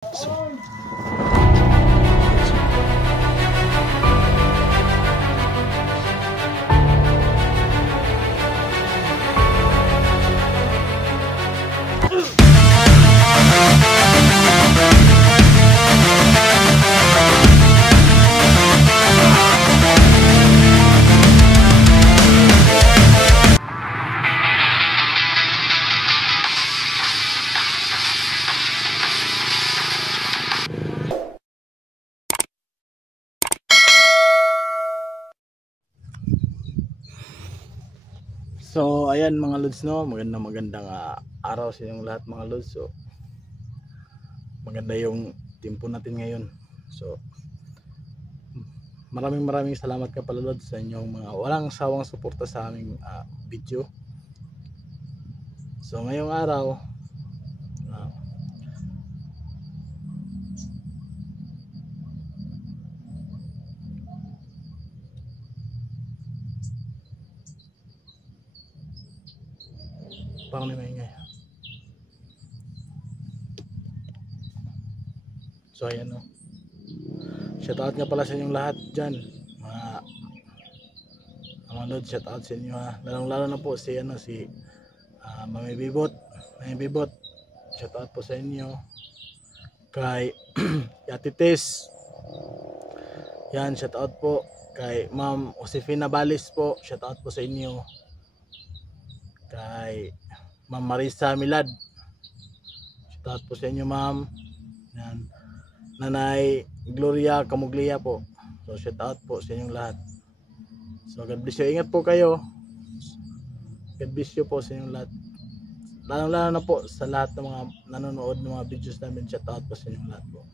So, ayan mga lods, no, magandang araw sa inyong lahat mga lods. So maganda yung tempo natin ngayon. So maraming salamat ka pala lods sa inyong mga walang sawang suporta sa aming video. So ngayong araw parang may maingay. So ayan, no, shoutout nga pala sa inyong lahat dyan mga lods, shoutout sa inyo lalo na po si Mami Bibot, shoutout po sa inyo. Kay Ate Tess, yan, shoutout po. Kay Ma'am Josefina Balis po, shoutout po sa inyo. Kay Ma'am Marisa Milad, shoutout po sa inyo ma'am. Yan. Nanay Gloria Camuglia po, so shoutout po sa inyong lahat. So God bless you, ingat po kayo. God bless you po sa inyong lahat, lalo na po sa lahat ng mga nanonood ng mga videos namin. Shoutout po sa inyong lahat po.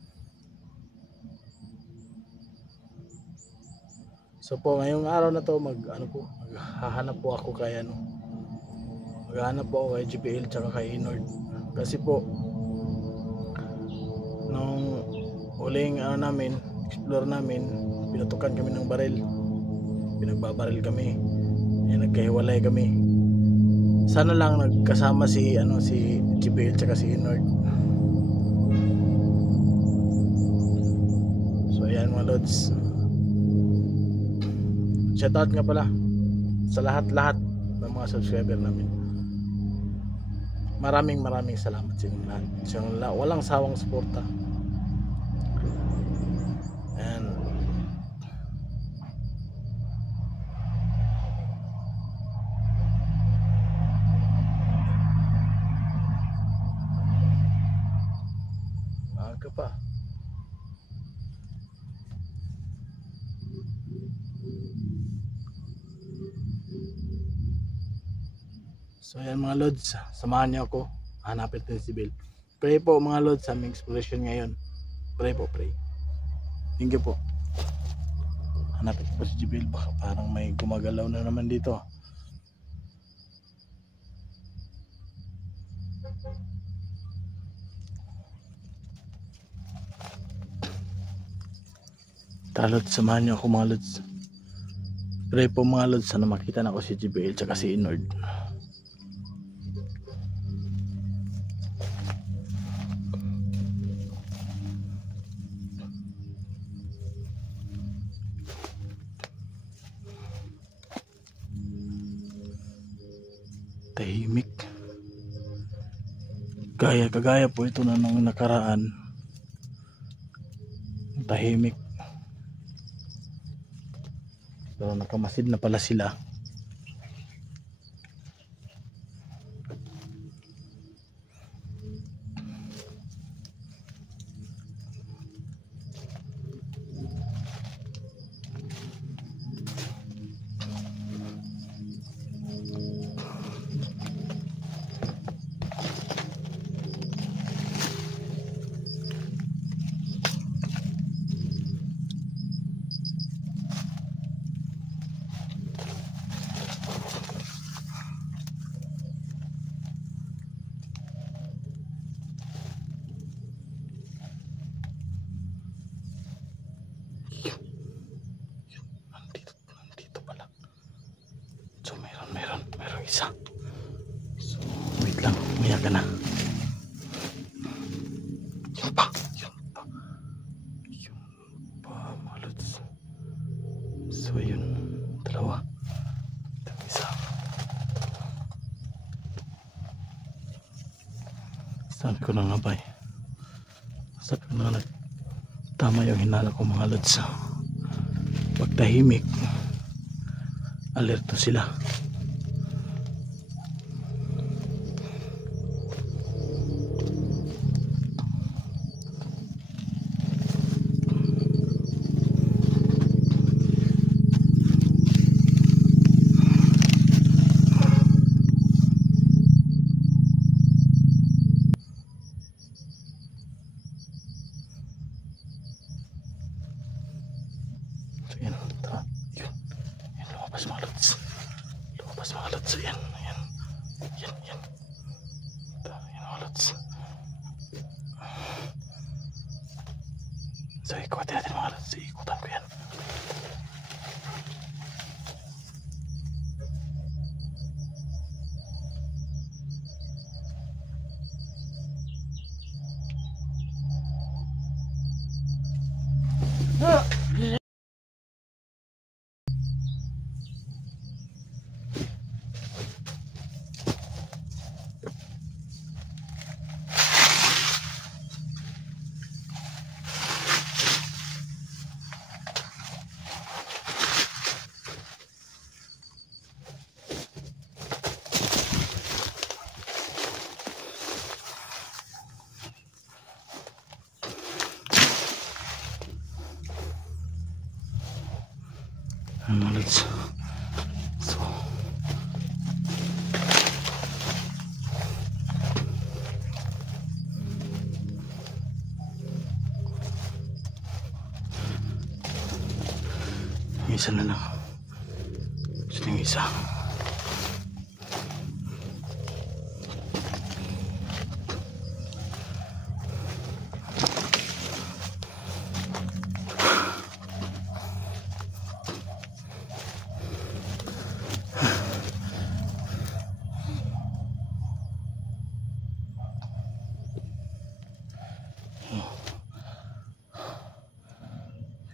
So po ngayong araw na to maghahanap po ako kay maghahanap po ako kay GPL tsaka kay Inord. Kasi po nung huling explore namin, pinutukan kami ng baril, pinagbabaril kami, nagkahiwalay kami. Sana lang nagkasama si GPL tsaka si Inord. So ayan mga lods, shoutout nga pala sa lahat ng mga subscriber namin. Maraming salamat sa inyo lahat, sa walang sawang suporta. And maaga pa. So ayan mga lods, samahan niyo ako, hanapin natin si Bill. Pray po mga lods sa aming exploration ngayon. Pray. Thank you po. Hanapin po si Bill, baka parang may gumagalaw na naman dito. Tara lods, samahan niyo ako mga lods. Pray po mga lods, sana makita na ko si GBL tsaka si Inord. Tahimik. Kagaya po ito na nung nakaraan. Tahimik. Pero nakamasid na pala sila. Meron isa. So wait lang, umiyak ka na. Yun pa, yun. Sabi ko na nga ba eh. Sabi ko na nga tama yung hinala ko mga lods. Pag tahimik, alerto sila. Ayan, tara. Yun. Ayan, lumabas mga lods. Lumabas mga lods. Ayan, ayan. Ayan, ayan. Ayan mga lods. So, ikutin natin mga lods. Ikutan ko yan. Mga lods. So, isa na lang. Gusto yung isa.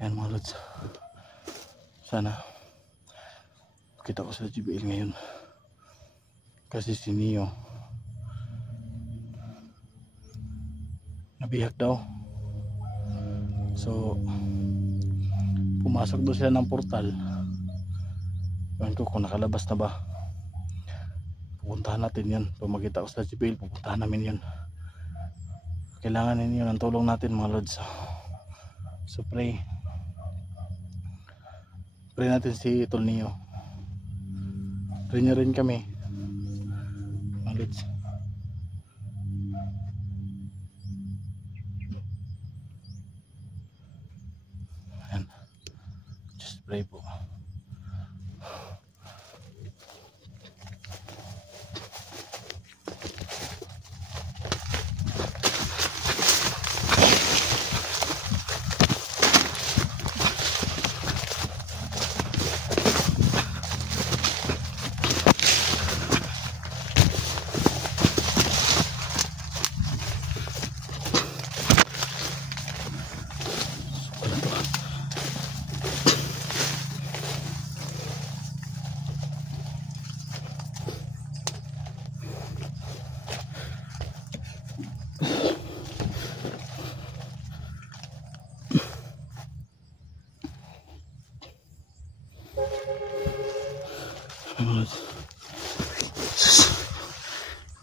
Ayan mga lods. Sana kita ko sa JBL ngayon. Kasi si Neo nabihag daw. So pumasok daw sila ng portal. Ewan ko kung nakalabas na ba. Pupuntahan natin yun. Pag makita ko sa JBL, pupuntahan namin yun. Kailangan ninyo ng tulong natin mga lods. So pray natin si Tol Neo. Pray nyo rin kami mga lods. Ayan. Just pray po.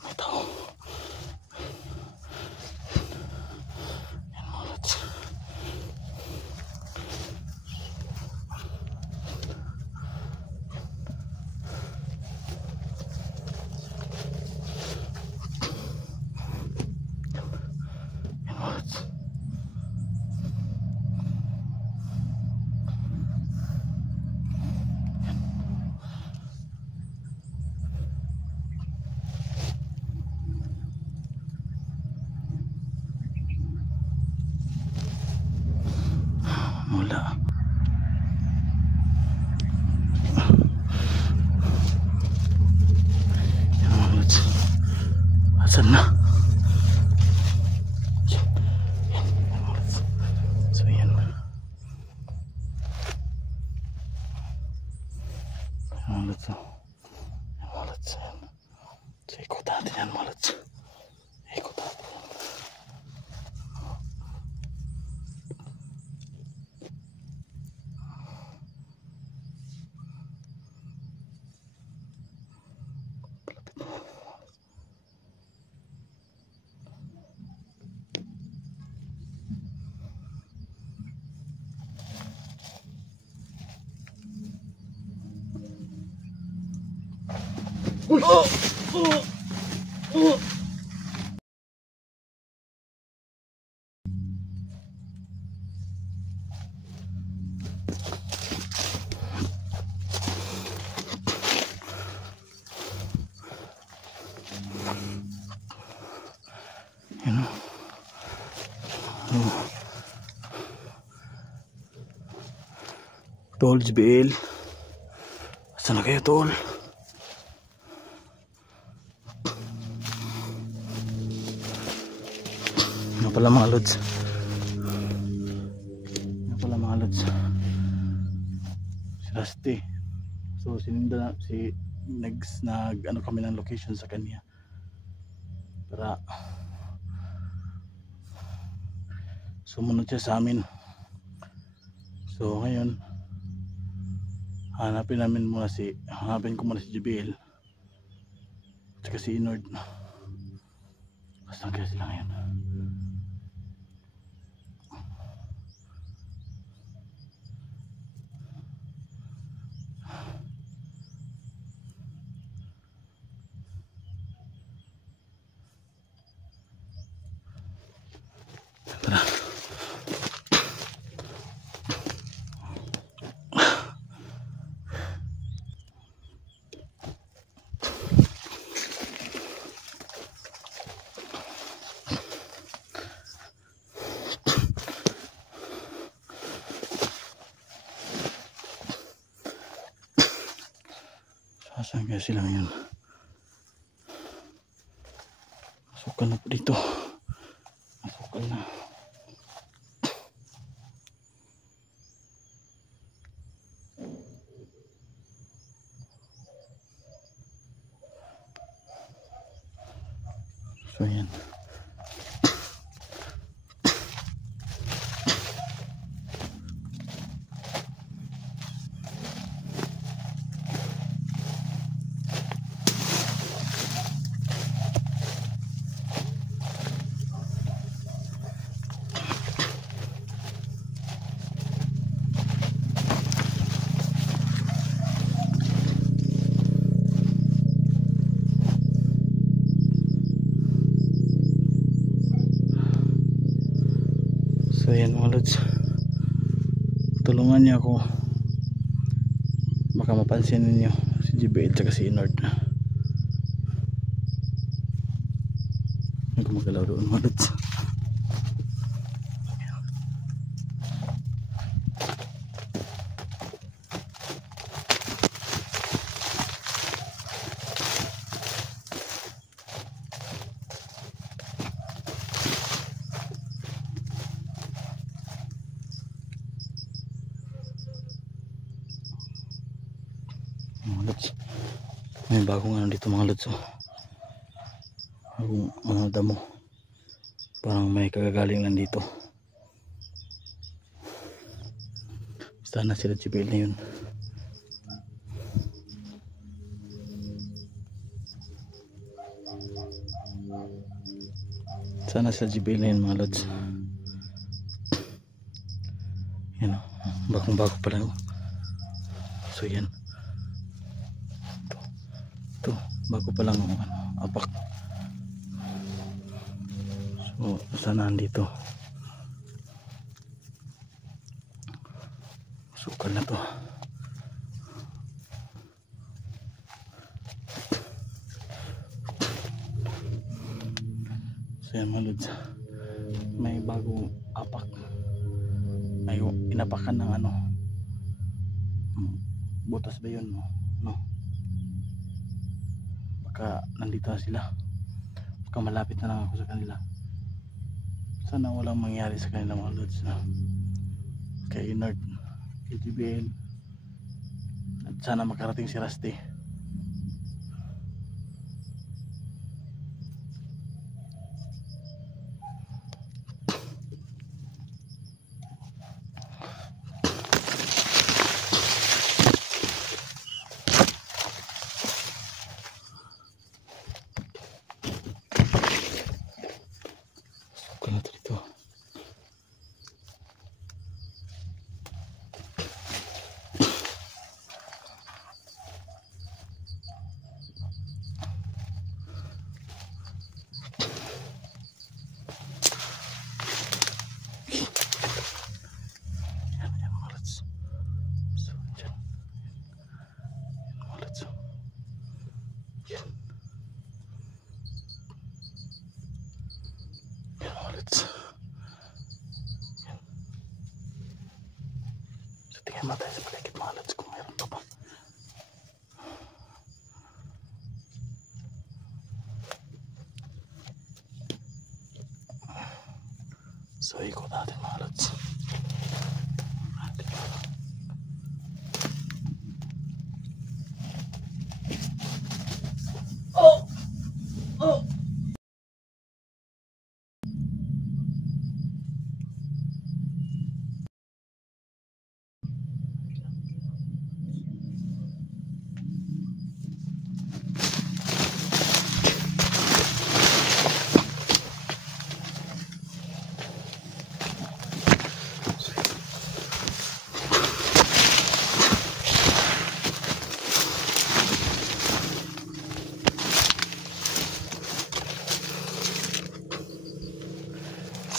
May tao. Mula yan mga lods. Asan na? Yan mga lods. So yan mga lods. Yan mga lods. So ikot natin yan mga lods. Ikot natin yan. Oh! Oh! Oh! Yan o. Oh. Tol, JBL. Saan na kayo, tol? Nga pala mga lods. Nga pala mga lods. Si Rusty. So sininda na si nag ano kami ng location sa kanya. Para sumunod siya sa amin. So ngayon hanapin ko muna si JBL at saka si Inord. Basta kaya sila ngayon. Tara. Saan kaya sila ngayon? Masukal na po dito. Masukal na. So yan. So yan mga lods, tulungan niyo ako, baka mapansin ninyo si JBL at si Inord na gumagalaw doon mga lods. Mga lods, may bagong ano dito mga lods, bagong mga damo, parang may kagagaling lang dito. Sana sila JBL na yun. Sana sila JBL na yun mga lods. Yan o, bagong bago pa lang. So yan, ito bago pa lang apak. So sana andito, sukal na to. So yan mga lods, may bagong apak, may inapakan ng ano, butas ba yun, no? Baka nandito na sila, baka malapit na lang ako sa kanila. Sana walang mangyari sa kanila mga lods, no? Kay Inord, kay JBL, at sana makarating si Rusty. Sukal na to dito. So tingnan mo tayo sa paligid mga lods kung mayroon pa ba. So ikot natin mga lods. Oh! Oh!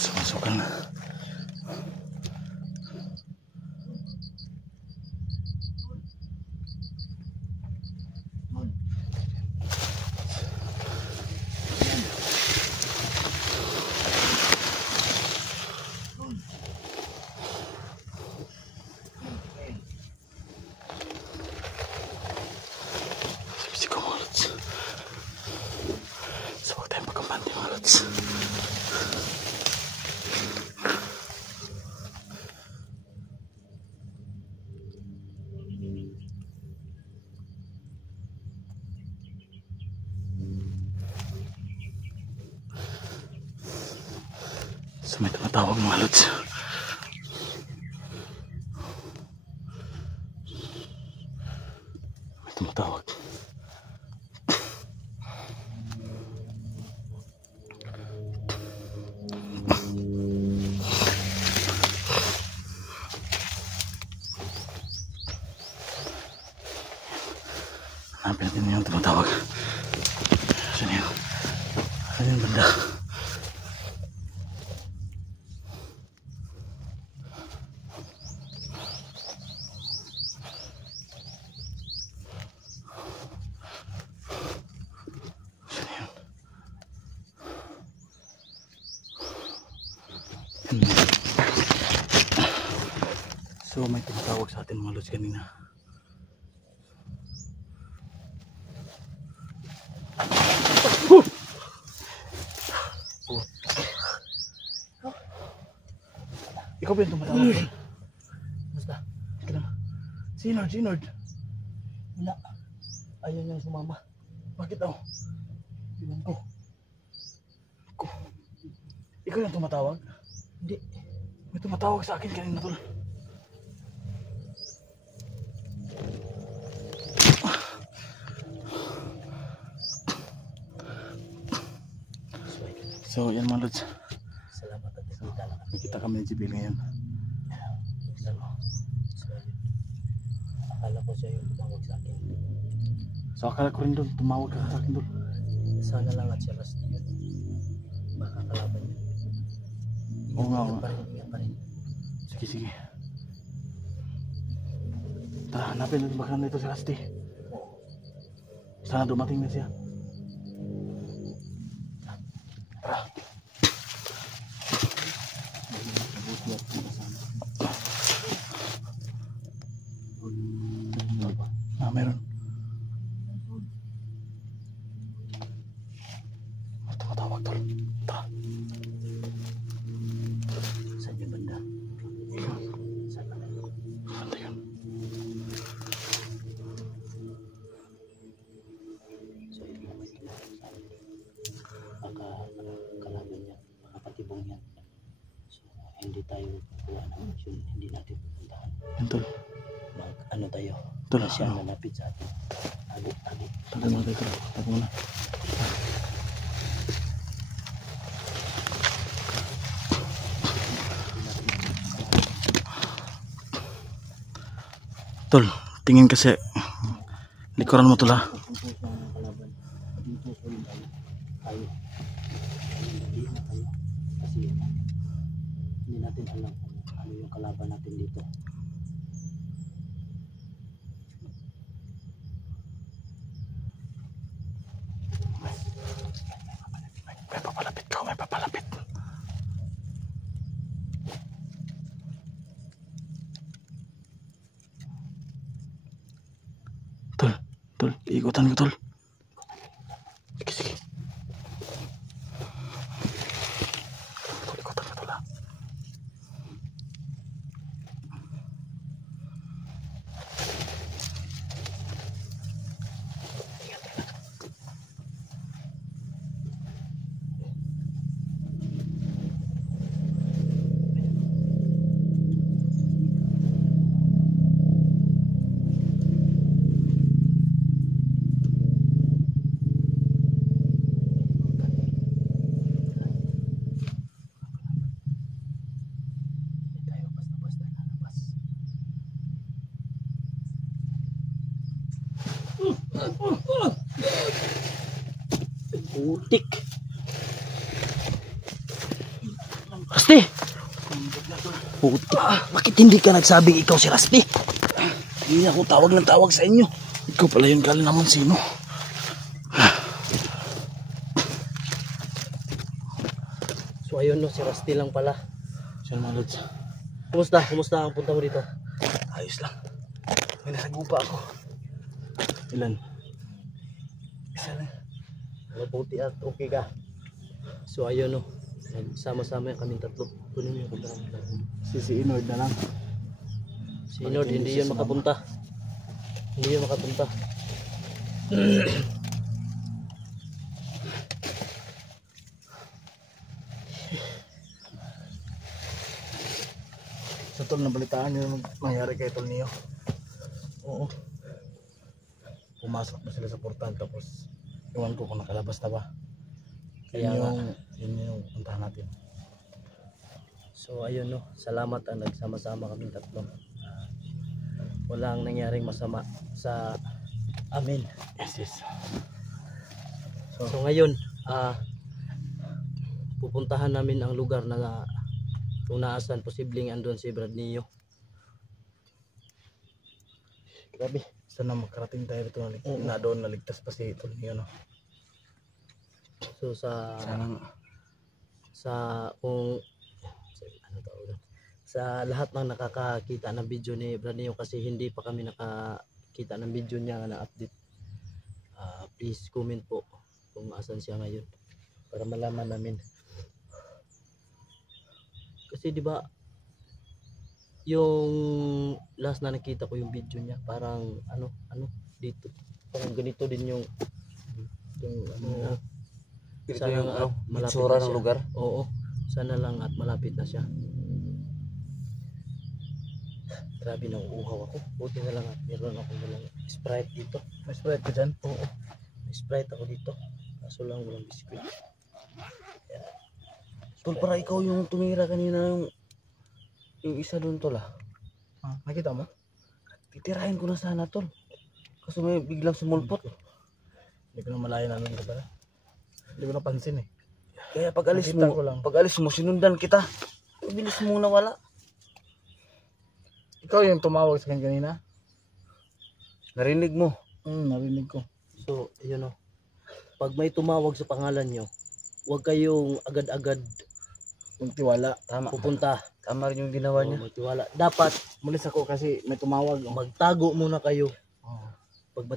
Sumasukan na. Sipsik ko mga lods. So huwag tayong pagkampante mga lods. So may tumatawag mga lods. May tumatawag. Hanapin natin yung tumatawag. Saan yun? Saan yung banda? So may tumatawag sa atin mga lods kanina. Ikaw ba yung tumatawag? Basta. Sinord. Wala. Ayaw niyang sumama. Bakit daw? Iwan ko. Ikaw yung tumatawag? Hindi. May tumatawag sa akin kanina tol. So yan mga lods. Salamat at nakita lang. Nakita kami ni Jibil ngayon. Akala ko siya yung tumawag sa akin. So akala ko rin doon, tumawag ka sa akin doon. Sana lang at siya Rusty yun. Baka kalaban yun. Oo nga. Ingat pa rin. Sige. Tara, hanapin natin baka nandito si Rusty. Sana dumating na siya. Tara. Meron. Tumatawag tol. Tara. Saan yung banda? Saan na kayo? Banda yun. So yun naman tumawag sa akin. Baka kalaban niya. Baka patibong yan. So hindi tayo kuha ng action. Hindi natin pupuntahan. Yan tol. Ano tayo? Tol, Siya ano? nalapit sa atin. Tago. Tago na tayo tol. Tago na. Tol, tingin kasi likuran mo tol ha. Kung po siya ng kalaban, dito po yung tayo. Hindi na tayo. Kasi hindi natin alam kung ano yung kalaban natin dito. May papalapit ka, may papalapit. Ikutan ko, tol. Sige, sige. Tol, ikutan ko, tol, ha. Putik. Rusty! Putik. Bakit hindi ka nagsabing ikaw si Rusty? Hindi ako tawag ng tawag sa inyo. Ikaw pala yung galing naman sino. So ayun no, si Rusty lang pala. Siya naman, Lods. Kumusta? Kumusta ang punta mo dito? Ayos lang. May nasagupa ako. Ilan? Isa lang. Mabuti at okay ka. So ayun no, nagsama-sama kaming tatlo. Kunin mo yung punta namin. Si Inord na lang. Si Inord, hindi yun makapunta. Hindi yun makapunta. Sa tol, nabalitaan nyo yung nangyari kay Tol Neo. Oo. Pumasok na sila sa portal tapos iwan ko kung nakalabas na ba. Kaya Yun yung puntahan natin. So ayun no, salamat ang nagsama-sama kaming tatlo. Walang nangyaring masama sa amin. Yes. So ngayon, pupuntahan namin ang lugar na kung naasan posibleng andun si Brad Neo. Grabe, sana makarating tayo dito na doon naligtas pa si Tol Neo, no? So sa sa lahat ng nakakakita ng video ni Brad Neo, kasi hindi pa kami nakakita ng video niya na update, please comment po kung asan siya ngayon para malaman namin. Kasi di ba yung last na nakita ko yung video niya, parang ano dito, parang ganito din yung ano, sana lang at malapit na siya. lugar. Oo, sana lang at malapit na siya. Grabe, nang uhaw ako. Buti na lang at meron ako walang Sprite dito. May Sprite ka dyan? Oo, may Sprite ako dito. Kaso lang walang biskuit. Tol, para ikaw yung tumira kanina, yung isa doon, Tol, Nakita mo? titirahin ko na sana, Tol. Kaso may biglang sumulpot. Hindi ko na malayo na nun ka pala. Hindi ko napansin eh. Kaya pag alis Nakita ko lang. mo, sinundan kita. Bilis mo nawala. Ikaw yung tumawag sa akin kanina? Narinig mo. Narinig ko. So, yun o. Pag may tumawag sa pangalan nyo, huwag kayong agad-agad Yung tiwala. Tama. pupunta. Tama rin yung ginawa niya. Magtiwala. Dapat Malis ako kasi may tumawag. magtago muna kayo. Pag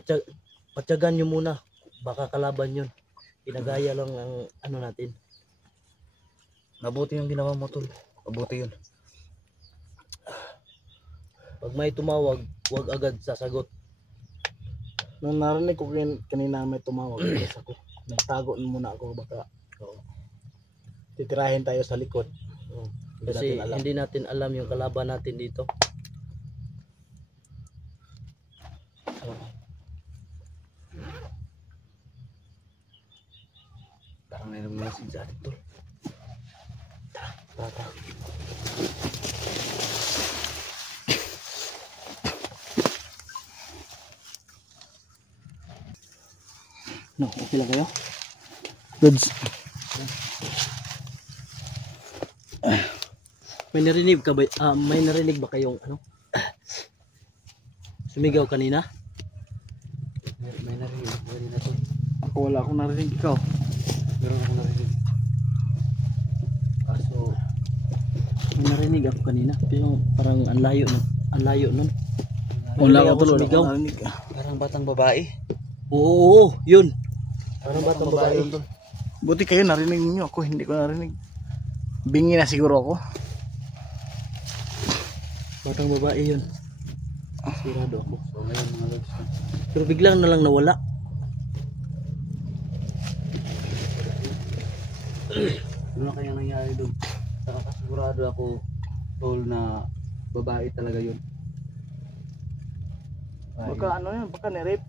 patyagan nyo muna, baka kalaban yun. Pinagaya lang ang ano natin. Mabuti yung ginawa mo, Tol. Mabuti yun. Pag may tumawag, huwag agad sasagot. Nung narinig ko kanina may tumawag, malis ako. Nagtago muna ako baka. Titirahin tayo sa likod. Kasi hindi natin alam yung kalaban natin dito. Parang mayroong message sa atin, Tol. Tara. No, okay lang kayo? Goods. May narinig ka ba? May narinig ba kayong ano? Sumigaw kanina? May narinig na, Tol. Ako wala akong narinig. Ikaw? Meron akong narinig. Kaso may narinig ako kanina, pero parang ang layo nun. Wala Narinig ako ako tuloy. sumigaw. Narinig. Parang batang babae. Oo, yun. Ano ba itong babae yun, tol? Buti kayo narinig niyo ako, hindi ko narinig. Bingi na siguro ako. Batang babae yun. Sigurado ako. So ngayon mga lods. Pero biglang na lang nawala. Ano na kaya nangyari doon? Nakakasigurado ako, tol, na babae talaga yun. Baka ano yan, baka ni-rape.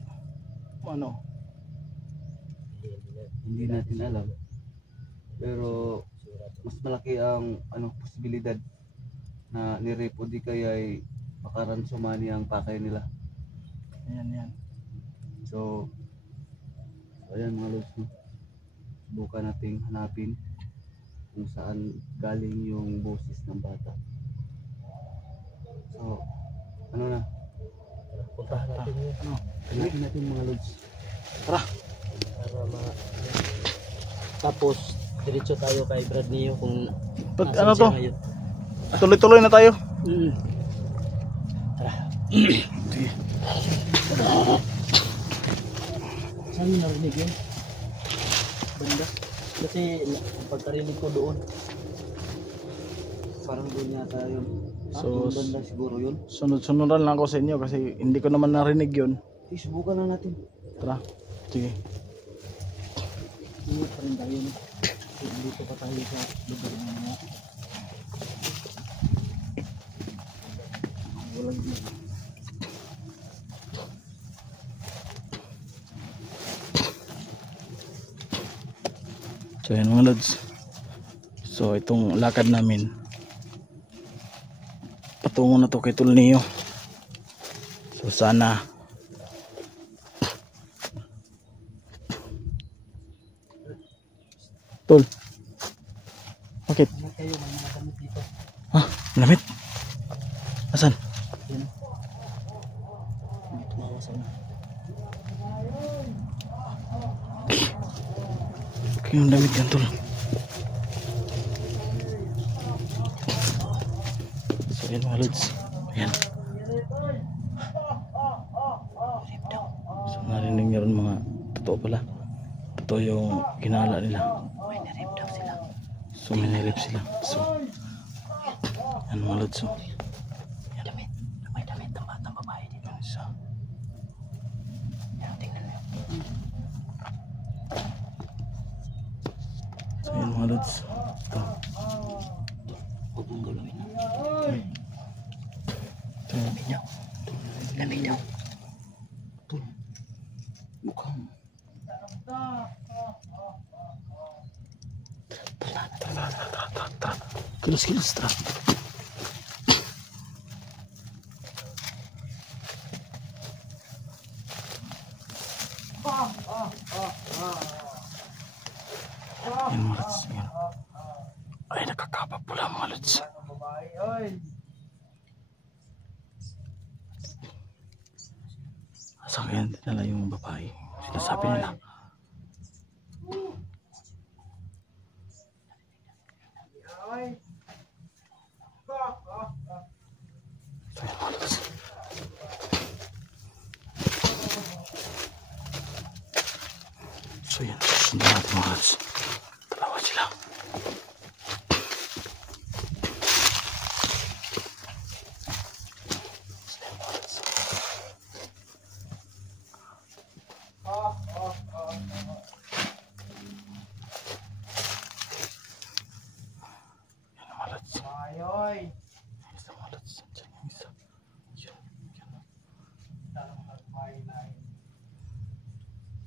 Ano? Hindi natin alam. Pero mas malaki ang posibilidad na ni-rape o di kaya ay makaransumani ang pakay nila. Yan. So ayan mga lods, no? Subukan nating hanapin kung saan galing yung boses ng bata. So ano na? Puntahan natin yun. Hanapin natin mga lods. Tara. Para tapos diretso tayo kay Brad Neo kung Pag, nasaan ano siya to? ngayon. Tuloy-tuloy na tayo. Tara. Sige. Saan mo narinig yun? Banda. Kasi pagkarinig ko doon. Parang doon yata yun. So, Yung banda siguro yun. sunod-sunuran lang ako sa inyo kasi hindi ko naman narinig yun. Subukan na natin. Tara. Sige. Ingat pa rin tayo. No? Dito pa tayo sa lugar na mga. Walang dito. So yan mga lods. So itong lakad namin patungo na to kay Tulneo. So sana Tol. Bakit? Ingat kayo, may mga damit dito. Ah, lamit. Asan? Yan. Hindi tumawasan na. Okay, yung damit yan Tol. So yan mga lods. Ayan. So narinig niyo rin mga totoo pala. Totoo yung kinala nila. May narip daw sila. So may nirip sila. So yan mga lods. So Damit. May damit ng batang babae dito. yan isa. Yan, tingnan mo. So yan mga lods. Ito. Huwag mong gulawin. Ito. Lamig daw. Lamig daw. Mukhang Kilos tara. Yan mga lods. Yan. Ay nakakapa pula mga lods. Saan kaya dinala yung babae? Sinasabi nila. So yan mga lods. So yan, sundan natin mga lods. Dalawa sila. Yan mga lods. Isa mga lods. Diyan yung isa. Yun.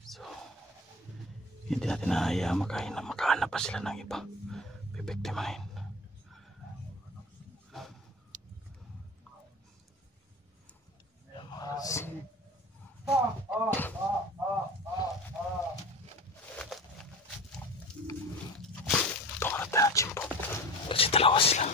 So, hindi natin nahahayaan makahanap pa sila ng iba. Bibiktimahin. Yan mga lods. Tungan natin ang chimpo. Kasi dalawa sila.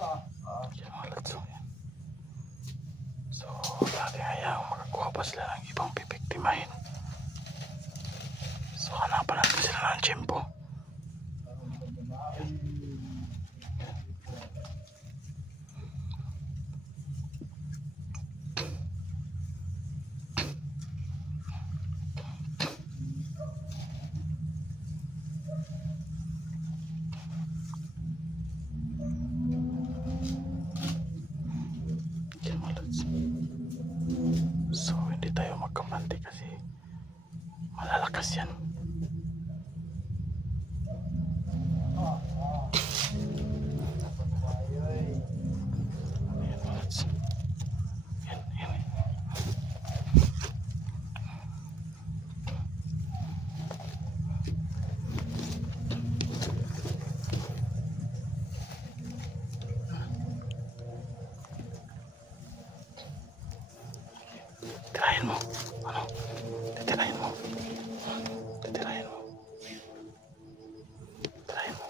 Yan mga lods. So natin hayaan makakuha pa sila ng ibang pipiktimahin. So hanapan natin sila ng tiyempo. So hindi tayo magkampante kasi malalakas yan. Ayan, lods. Yan, yan. Titirahin mo. Ano? Titirahin mo. Titirahin mo. Titirahin mo.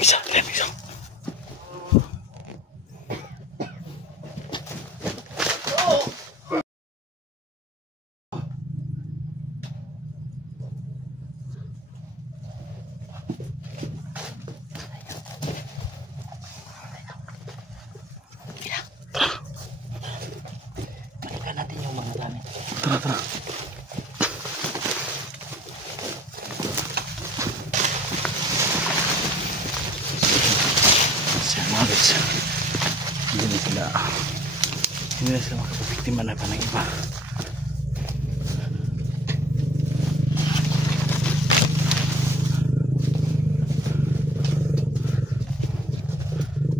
Isa, lem, isa. Balikan natin yung mga gamit. Tara, tara. Siya mga lods. Hindi na sila makapabiktima na pa ng iba.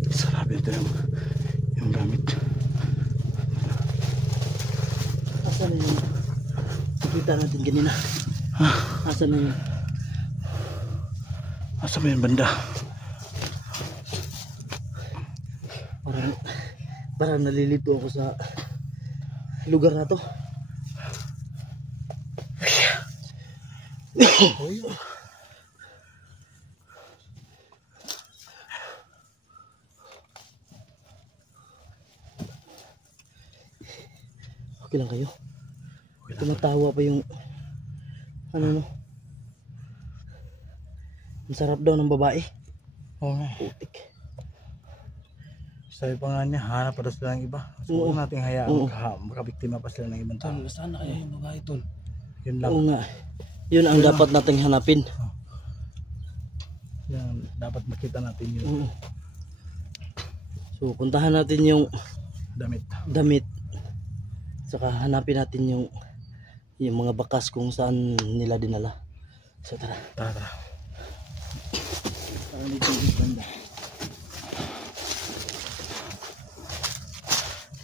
Sarap ito yung gamit. Asan na yun? Nakita natin kanina. Asan na yun? Asa ba yung banda? Parang nalilito ako sa lugar na to. Okay lang kayo? Tumatawa pa yung ano no? Ang sarap daw ng babae. Oo nga. Putik. Sabi pa nga niya, hanap pa daw sila ng iba. So Oo. huwag nating hayaan Oo. makabiktima pa sila ng ibang tao. Saan na kaya yung babae tol? Yun lang. Oo nga. Yun ang dapat nating hanapin. Yan, dapat makita natin yun. Oo. So puntahan natin yung Damit. damit. Saka hanapin natin yung mga bakas kung saan nila dinala. So tara. Tara, tara. Parang dito yung banda.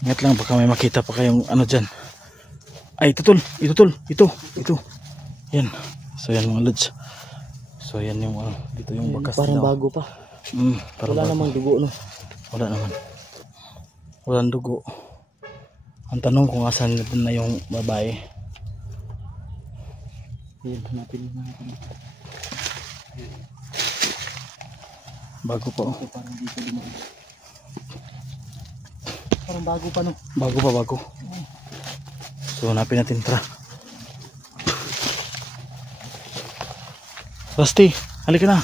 Ingat lang baka may makita pa kayong ano dyan. Ay, ito tol. Ito tol. Ito. Yan. So yan mga lods. So yan yung dito yung bakas Parang daw. bago pa. Parang Wala bago. namang dugo no. Wala naman. Walang dugo. Ang tanong kung asan na yung babae. Ayun, hanapin natin. Bago pa. So, parang dito dumaan. Parang bago pa no. Bago. So hanapin natin, tara. Rusty, halika na.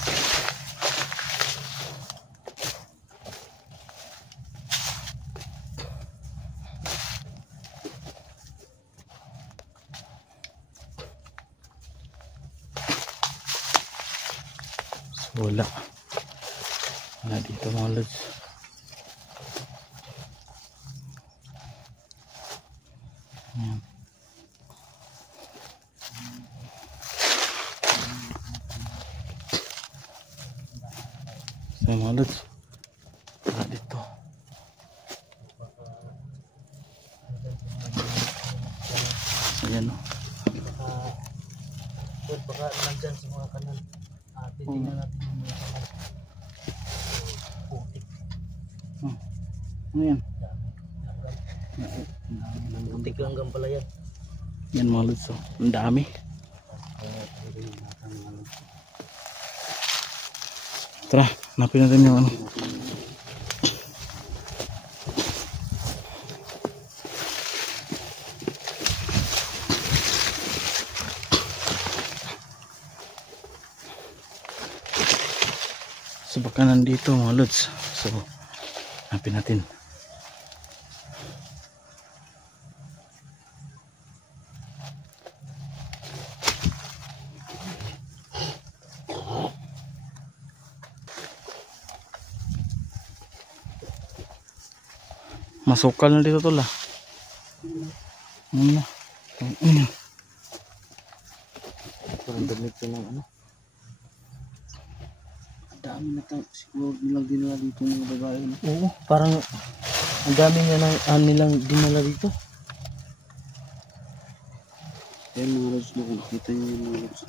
So wala dito mga lods. Ayan. So mga lods, dito. So yan o. Baka nandyan sa mga kanan. At Titingnan natin yung mga putik. Ano yan? Putik langgam pala yan. Yan mga lods. Oh. Ang dami. Tara, hanapin natin yung ano. So baka nandito mga lods. So hanapin natin. Masukal na dito tol ah. Ano? Parang damit ko ng ano. Ang dami na tayo. Siguro nilang dinala dito ng babae. No? Oo, parang ang dami niya nilang dinala dito. Ayan mga lods na kung kita nyo yung mga lods.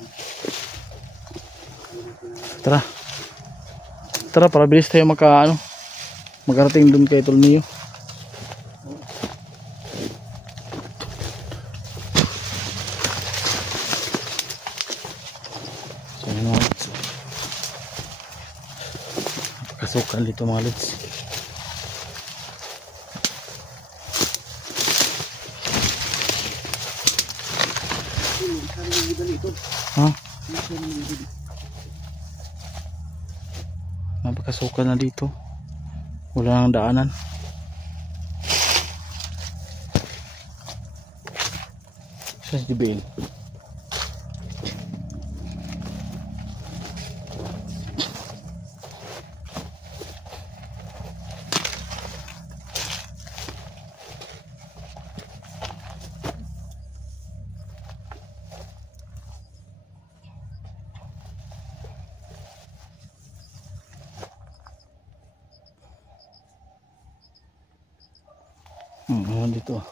Tara. Tara para bilis tayo magarating dun kay Tol Neo. So yun mga lods. Napakasukal dito mga lods. Ha? Napakasukal na dito. Wala nang daanan. Sa JBL. Dito.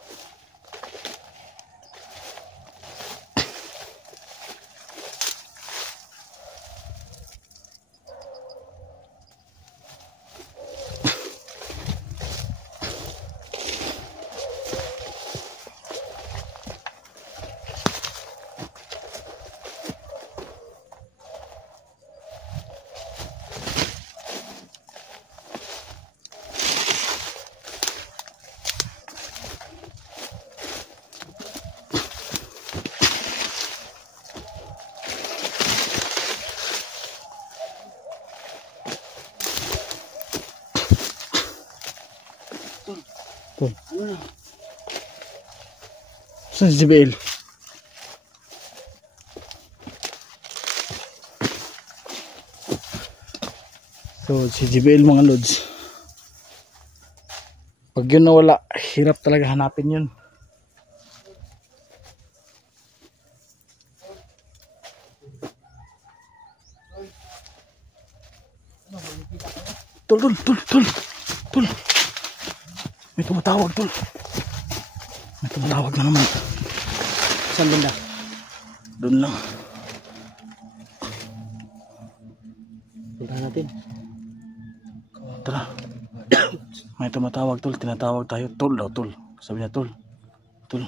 Tol. Saan si JBL? So si JBL mga lods. Pag yun nawala, hirap talaga hanapin yun. Tol. May tumatawag tol. May tumatawag na naman. Saan banda? Doon lang. Puntahan natin. Tara. May tumatawag tol. Tinatawag tayo. Tol daw tol. Sabi niya tol. Tol.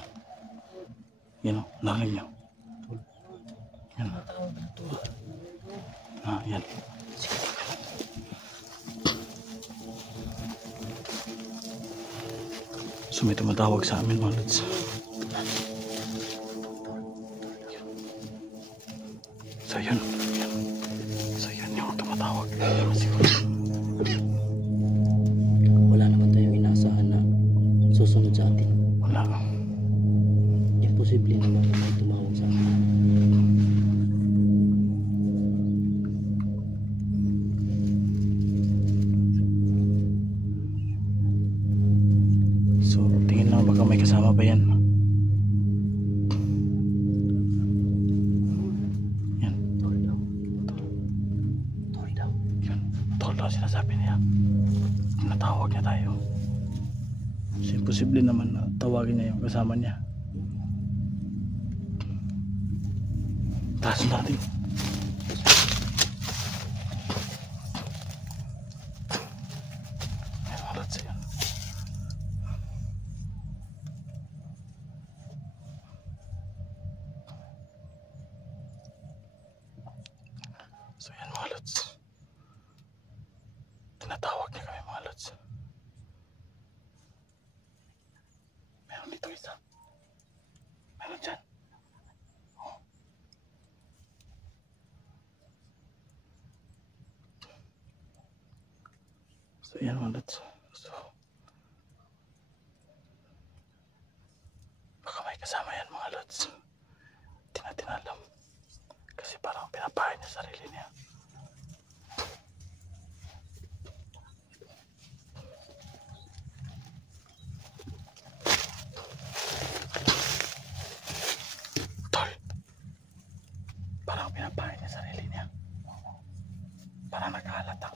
Yan o. Narinig niyo. Yan. Yan. So may tumatawag sa amin mga lods. So yun. So yun yung tumatawag. Wala naman tayong inaasahan na susunod sa atin. Wala. Imposible naman na may tumawag sa atin. So tingin lang baka may kasama pa yan. Yan. Tol daw. Yun. Tol daw sinasabi niya. Natawag niya tayo. So imposible naman na tawagin niya yung kasama niya. Taas natin. So yan mga lods. Tinatawag niya kami mga lods. Meron dito isa. Meron dyan. Oh. So yan mga lods. So baka may kasama yan mga lods. Hindi natin alam. Kasi parang pinapahay niya sarili niya. Tol. Parang pinapahay niya sarili niya. Parang naghahalata.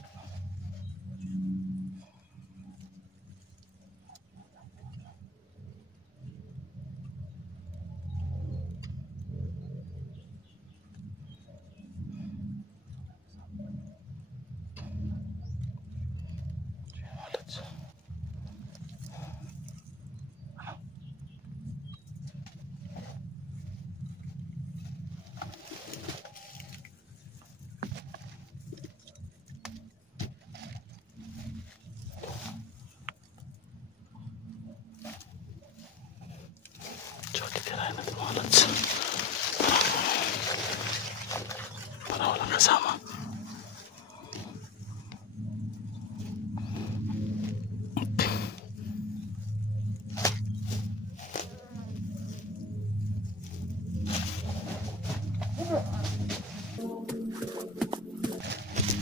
So, titirahin natin mga lods. Para walang kasama.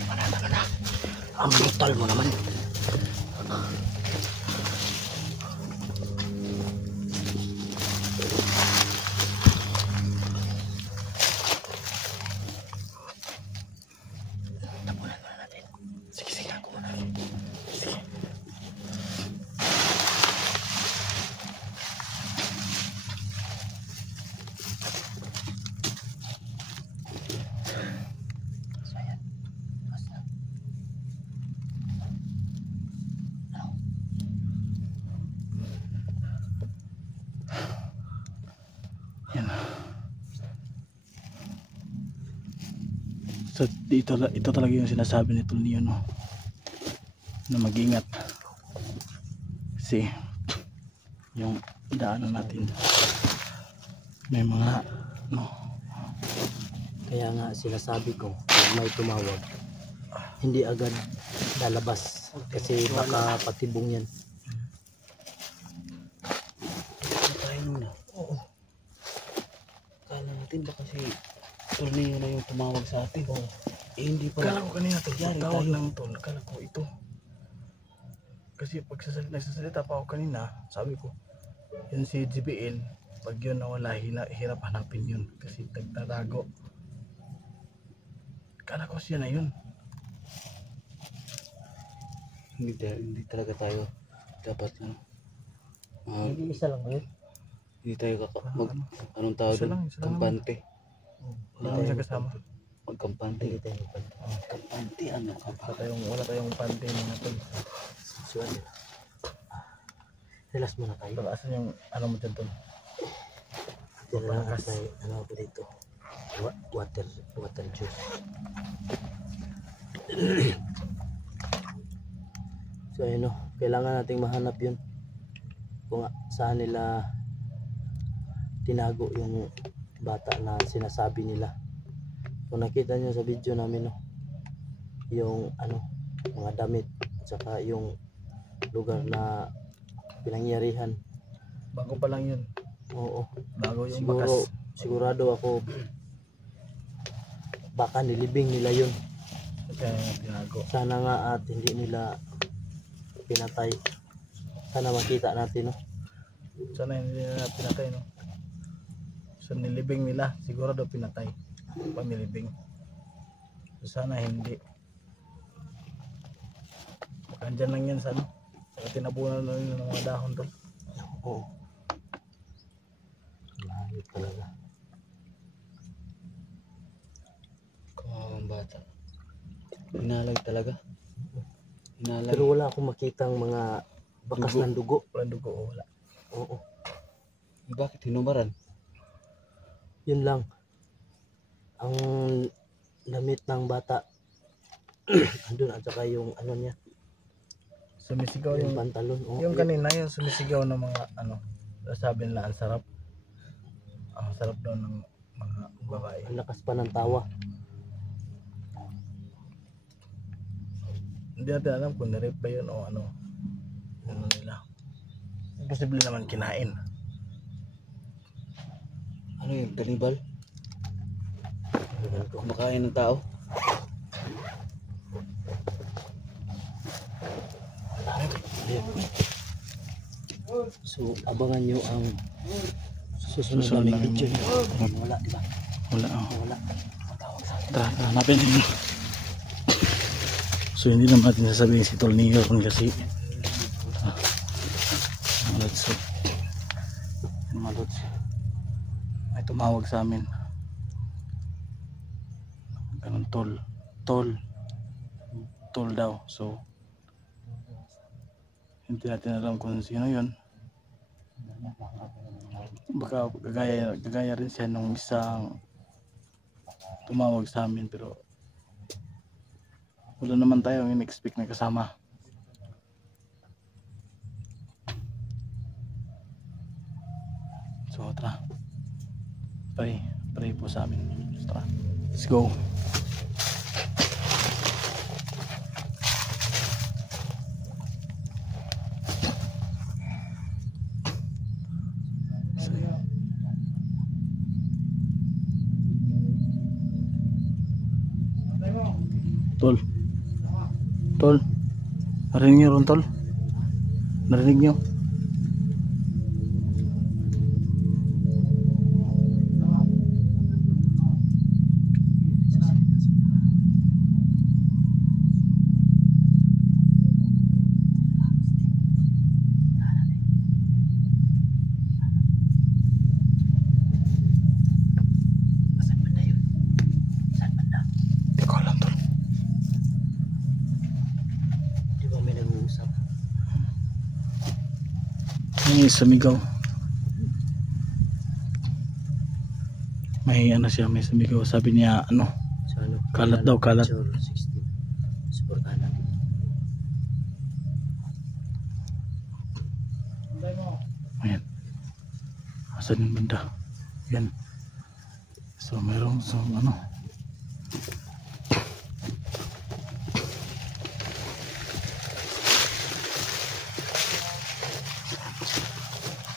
Wala talaga. Ang brutal mo naman. Tapunan muna natin. Sige, sige. Ako muna. Sige. So ayan. Tapos na. Yan. So ito talaga yung sinasabi nito niyo, no, na mag-ingat kasi yung daanan natin may mga no, Kaya nga sinasabi ko, pag may tumawag, hindi agad lalabas kasi baka patibong yan. Tayo muna. Oo. Kala natin ba kasi torneo na yung tumawag sa atin. Oh. Eh hindi pala. kala ko kanina to Yari tawag tayo. lang to, kala ko ito kasi pag nagsasalita pa ako kanina, sabi ko yun si GBL, pag yun nawala hirap hanapin yun kasi nagtatago. Kala ko siya na yun. Hindi talaga tayo dapat ano. Hindi isa lang ba yun? Hindi tayo anong tawag Isa doon? lang, isa lang Kampante. Wala naman siya kasama. Magkampante. Hindi tayo magpanta. Kampante ano ka ba? Wala tayong pante mga tol. Susuan nila. Relax muna tayo. Tol, asan yung ano mo dyan tol? Relax tayo. Ano ako dito? Water juice. So ayun, no, kailangan nating mahanap yun kung saan nila tinago yung bata na sinasabi nila. Kung nakita nyo sa video namin, no, yung ano, mga damit at saka yung lugar na pinangyarihan. Bago pa lang yun. Oo, Bago yung sigurado ako baka nilibing nila yun. Kaya tinago. Sana nga at hindi nila pinatay. Sana makita natin, no. Sana hindi nila pinatay, no? So nilibing nila, siguro daw pinatay pag nilibing. So sana hindi. Andyan lang yan sa ano. Saka tinabunan na nila ng mga dahon tol. Oo. Mahal talaga. Kawawang bata. Hinalag talaga. Hinalag. Pero wala akong makitang mga bakas Dugo. ng dugo. Walang dugo, wala. Oo. Bakit hinubaran? Yun lang. Ang damit ng bata. Andun at saka yung ano niya, Sumisigaw yung yung pantalon. Oh, yung kanina yung sumisigaw ng mga ano, sabi nila ang sarap. Ang sarap daw ng mga babae. ang lakas pa ng tawa. Hindi natin alam kung na-rape ba yun o ano. Ano nila. Posible naman kinain. Ano yung kanibal? Kumakain ng tao? So abangan nyo ang susunod Susunod naming namin. video niya. Wala, di ba? Wala. Oh. Wala. Tara, hanapin din. So hindi naman natin sasabihin si Tol Neo kasi Malods. Malods. May tumawag sa amin. Ganun tol daw. So hindi natin alam kung sino yun. Baka gagaya rin siya nung isang tumawag sa amin, pero wala naman tayong in-expect na kasama. So tara, pray po sa amin. So, tara, let's go. Tol, narinig niyo ron, Tol? Narinig niyo? Hindi ko alam, Tol. Di ba may nag-uusap? May sumigaw. May ano siya, may sumigaw. Sabi niya, ano, So, ano, Kalat daw, kalat. Picture 16. Supportahan natin. ayan. Asan yung banda? Yan. So, mayroong, so, ano.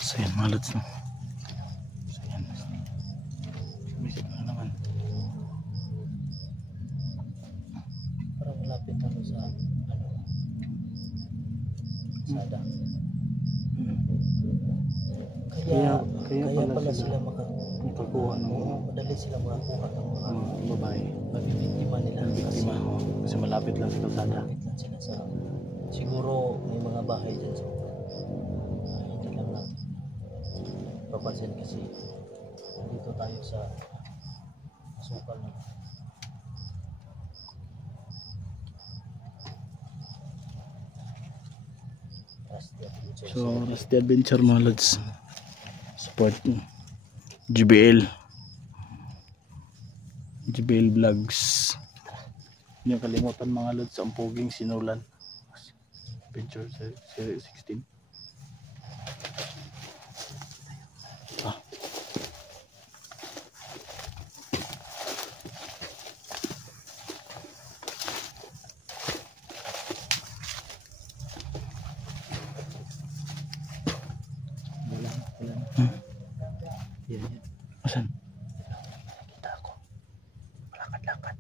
So, yan, Malods, no. So, yan. Sumisip na naman. Parang malapit ano sa ano, sada. Kaya pala sila makakuha ng madali sila makakuha ng mga babae. mabibiktima nila kasi Biktima. Kasi malapit lang sa kalsada. malapit lang sila sa siguro may mga bahay dyan sa hindi lang natin papansin kasi dito tayo sa masukal na So, Rusty Adventure, mga lods. Support GBL Vlogs. Hindi nyo kalimutan, mga lods, ang poging sinulan. Adventure Series 16. Ah. wala yan Asan? nakita ako lakad-lakad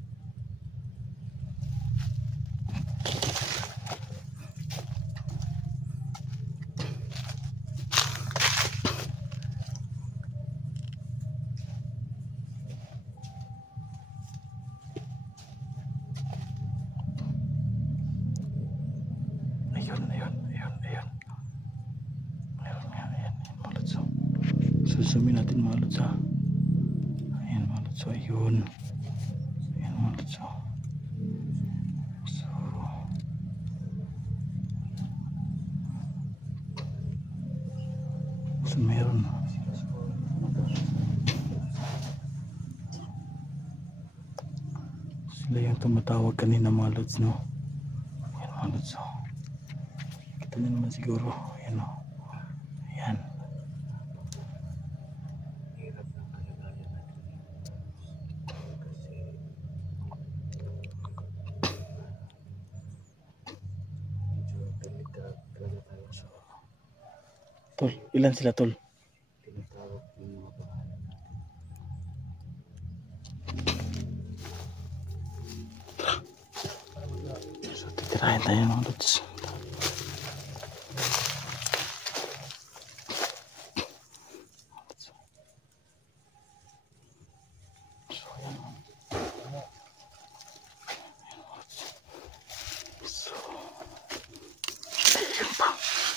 Ayun. Mga lods, oh. Susumin natin, mga lods, ha. Ayan, mga lods, oh. Ayun, mga lods, oh. So meron. Sila yung tumatawag kanina mga lods, no? Ayan mga lods, oh. Kita nyo naman siguro. Ayan, oh. Ayan. Hirap ng kalagayan natin. Kasi medyo delikado talaga tayo sa Tol, ilan sila tol? tinatawag yung mga pangalan natin. So titirahin tayo mga lods.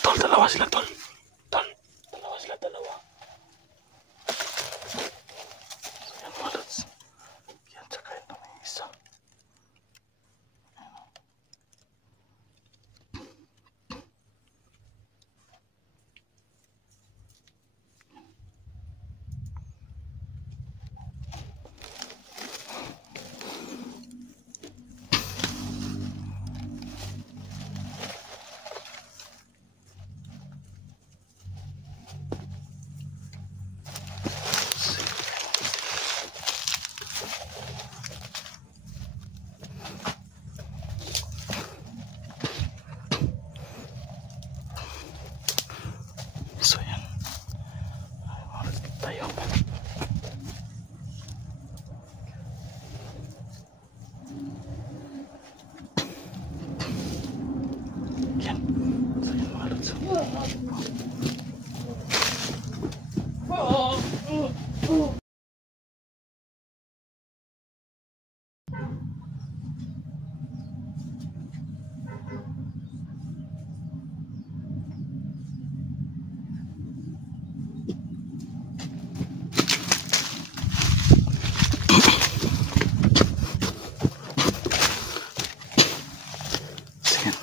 Tol, dalawa sila tol. Tol, dalawa sila, dalawa. So yan mga lods. Yan, tsaka ito may isa. So yan. Mga lods, tayo. Yan. So yan mga lods. So yan.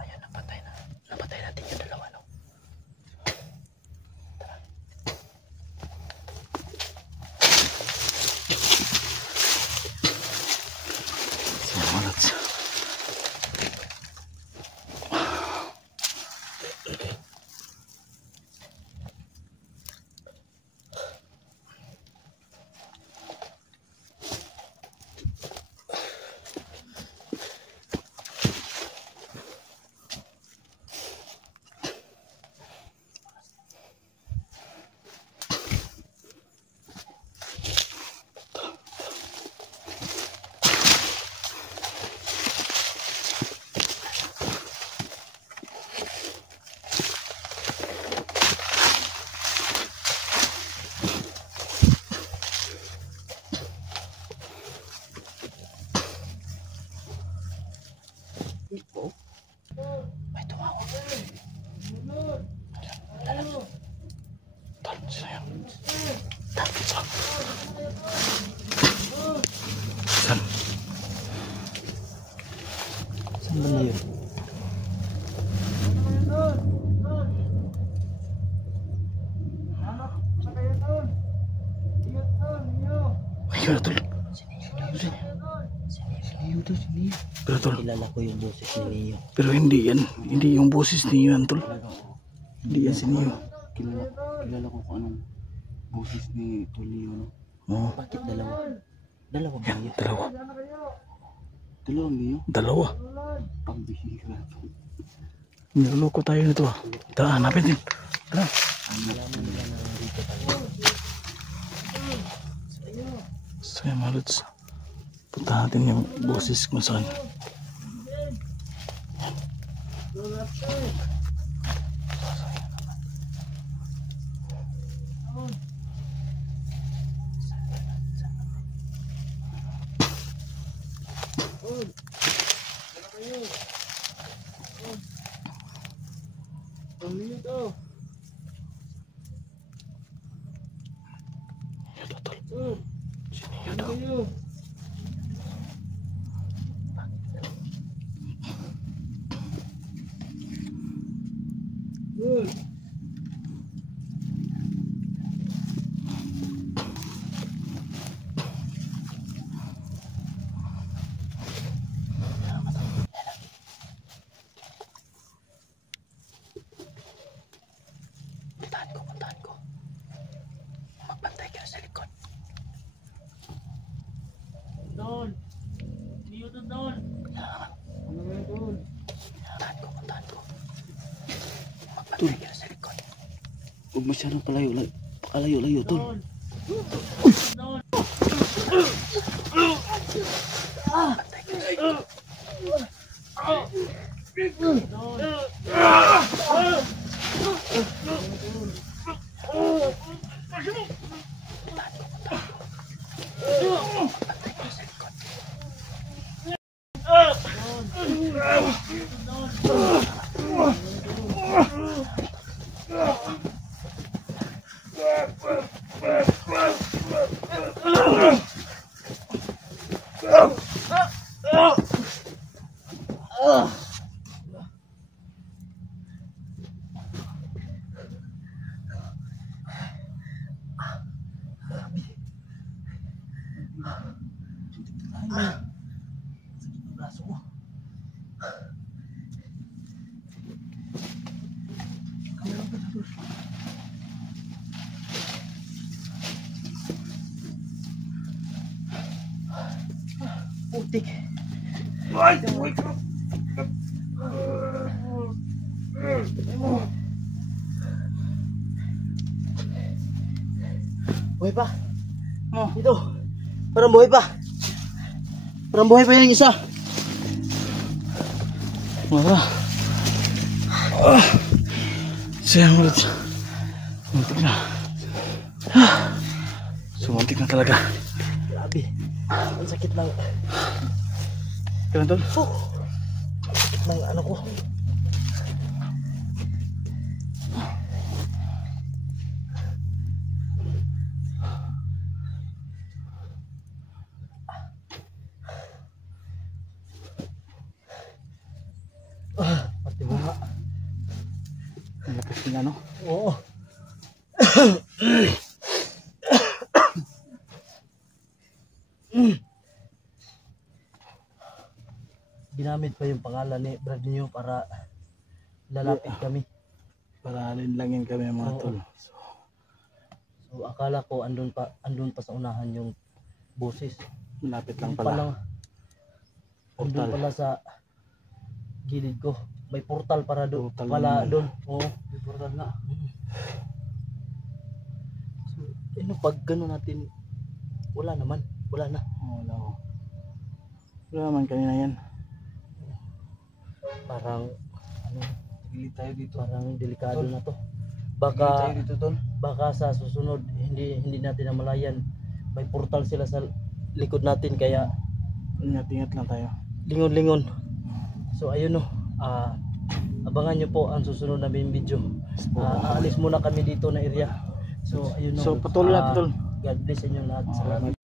Ayan, napatay na. Napatay natin yung dalawa, no? Tara. So yan mga lods. Oh. May tumawag. Tol, sila yan. Tapos sa. Saan? Saan ba na yun? Ayun na tol. Pero tol, Kilala ko yung boses ni Neo. pero hindi yan. Hindi yung boses niyo yan tol. Hindi yan si Neo. Kilala ko kung anong boses ni Tulio, no? Oo. Bakit dalawa? Dalawa ba Yan, yun? dalawa. Dalawang Neo? Dalawa. Pambihira to. Niloloko tayo nito ah. Tara, hanapin din. Tara. Alaman nila na dito tayo. So yan mga lods. Punta natin yung boses kung saan. Ito tol. Sino yun daw? Huwag masyadong palayo-layo. Pakalayo-layo, tol. Putik. Buhay pa. Oh, Ito. Parang buhay pa. Parang buhay pa yung isa. wala. Sayang ulit. Muntik na. Sumuntik na talaga. Grabe. Ang sakit ng... Kailan tol? Ang sakit ng ano ko. Pati mo nga. Ang lakas nila no? Oo. Ginamit pa yung pangalan ni Brad niyo para lalapit kami. Para linlangin kami mga Oo. tol. So akala ko andun pa sa unahan yung boses. Malapit lang Hindi pala. Andun Portal. pala sa gilid ko. May portal para doon. Portal Pala naman. doon. Oo, may portal na. So, ano pag gano'n natin, wala naman. Wala na. Oh, no. Wala naman kanina yan. Parang, ano, Tigilid tayo dito. parang delikado na to. Tigilid Baka, tayo dito, tol. baka sa susunod, hindi natin namalayan. May portal sila sa likod natin, kaya Ingat-ingat lang tayo. lingon-lingon. So ayun no, abangan nyo po ang susunod namin video. Aalis muna kami dito na area. So ayun no. So patuloy natin tol. God bless sa inyo lahat. Salamat.